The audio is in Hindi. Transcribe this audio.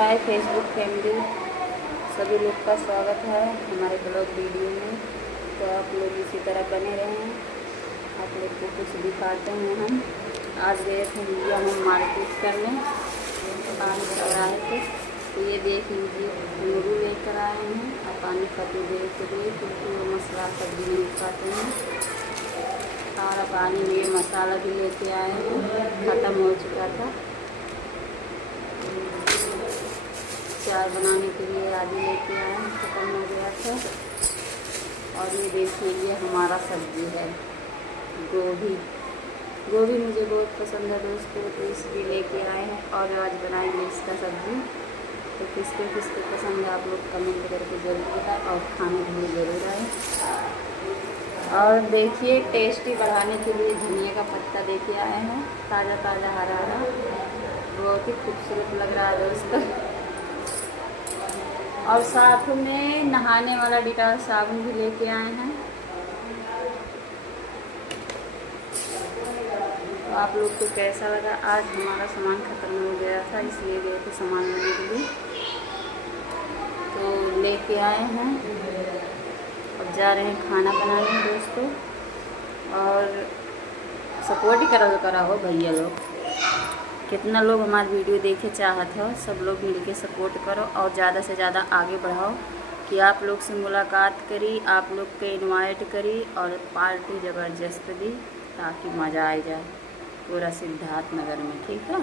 हाय फेसबुक फैमिली, सभी लोग का स्वागत है हमारे ब्लॉग वीडियो में। तो आप लोग इसी तरह बने रहें, आप लोग को कुछ दिखाते हैं। हम आज गए थे भैया हम मार्केट करने, पानी कर आए थे। तो ये देख लीजिए नींबू लेकर आए हैं और पानी कद्दू दे के लिए, क्योंकि वो मसाला सब्जी नहीं खाते हैं। और पानी में मसाला भी लेके आए हैं, ख़त्म हो चुका था। चाय बनाने के लिए आदि लेके आए, ख़त्म हो गया था। और ये देखिए ये हमारा सब्जी है गोभी। गोभी मुझे बहुत पसंद है दोस्तों, तो इसलिए लेके आए हैं और आज बनाएंगे इसका सब्जी। तो किसको किसको पसंद है आप लोग कमेंट करके ज़रूर बताएं और खाने के लिए ज़रूर आए। और देखिए टेस्टी बढ़ाने के लिए धनिया का पत्ता लेके आए हैं, ताज़ा ताज़ा हरा हरा, बहुत ही खूबसूरत लग रहा है दोस्तों। और साथ में नहाने वाला डिटॉल साबुन भी लेके आए हैं। तो आप लोग को कैसा लगा? आज हमारा सामान ख़त्म हो गया था, इसलिए गए थे सामान लेने के लिए। तो लेके आए हैं और जा रहे हैं खाना बनाने दोस्तों। और सपोर्ट ही करा हो भैया लोग, कितना लोग हमारी वीडियो देखे चाहत हो, सब लोग मिलके सपोर्ट करो और ज़्यादा से ज़्यादा आगे बढ़ाओ कि आप लोग से मुलाकात करी, आप लोग के इनवाइट करी और पार्टी ज़बरदस्त दी, ताकि मज़ा आ जाए पूरा सिद्धार्थ नगर में। ठीक है।